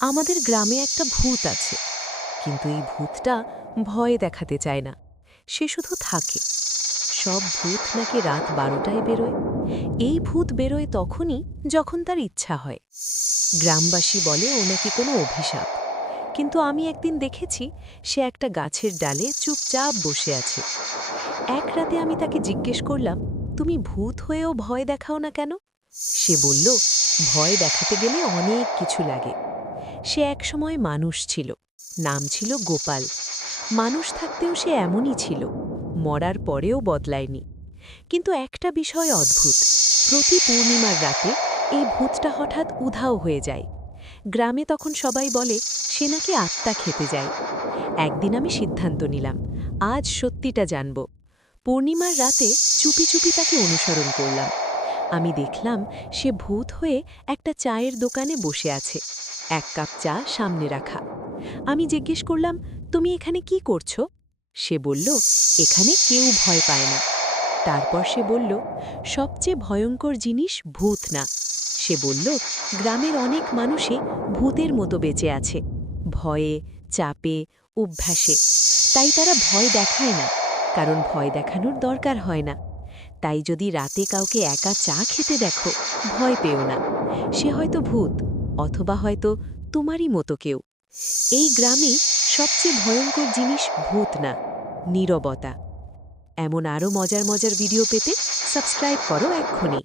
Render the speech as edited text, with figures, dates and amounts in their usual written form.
আমাদের গ্রামে একটা ভূত আছে, কিন্তু এই ভূতটা ভয় দেখাতে চায় না। সে শুধু থাকে। সব ভূত নাকি রাত 12টায় বেরোয়। এই ভূত বেরোয় তখনই যখন তার ইচ্ছা হয়। গ্রামবাসী বলে ও নাকি কোনো অভিশাপ। কিন্তু আমি একদিন দেখেছি সে একটা গাছের ডালে চুপচাপ বসে আছে। এক রাতে আমি তাকে জিজ্ঞেস করলাম, তুমি ভূত হয়েও ভয় দেখাও না কেন? সে বলল, ভয় দেখাতে গেলে অনেক কিছু লাগে। সে একসময় মানুষ ছিল, নাম ছিল গোপাল। মানুষ থাকতেও সে এমনই ছিল, মরার পরেও বদলায়নি। কিন্তু একটা বিষয় অদ্ভুত, প্রতি পূর্ণিমার রাতে এই ভূতটা হঠাৎ উধাও হয়ে যায়। গ্রামে তখন সবাই বলে সে নাকি আত্মা খেতে যায়। একদিন আমি সিদ্ধান্ত নিলাম, আজ সত্যিটা জানব। পূর্ণিমার রাতে চুপি চুপি তাকে অনুসরণ করলাম। আমি দেখলাম সে ভূত হয়ে একটা চায়ের দোকানে বসে আছে, এক কাপ চা সামনে রাখা। আমি জিজ্ঞেস করলাম, তুমি এখানে কি করছো? সে বলল, এখানে কেউ ভয় পায় না। তারপর সে বলল, সবচেয়ে ভয়ঙ্কর জিনিস ভূত না। সে বলল, গ্রামের অনেক মানুষই ভূতের মতো বেঁচে আছে, ভয়ে, চাপে, অভ্যাসে। তাই তারা ভয় দেখায় না, কারণ ভয় দেখানোর দরকার হয় না। তাই যদি রাতে কাউকে একা চা খেতে দেখো, ভয় পেও না। সে হয়তো ভূত, অথবা হয়তো তোমারই মতো কেউ। এই গ্রামে সবচেয়ে ভয়ঙ্কর জিনিস ভূত না, নীরবতা। এমন আরও মজার মজার ভিডিও পেতে সাবস্ক্রাইব করো এক্ষুনি।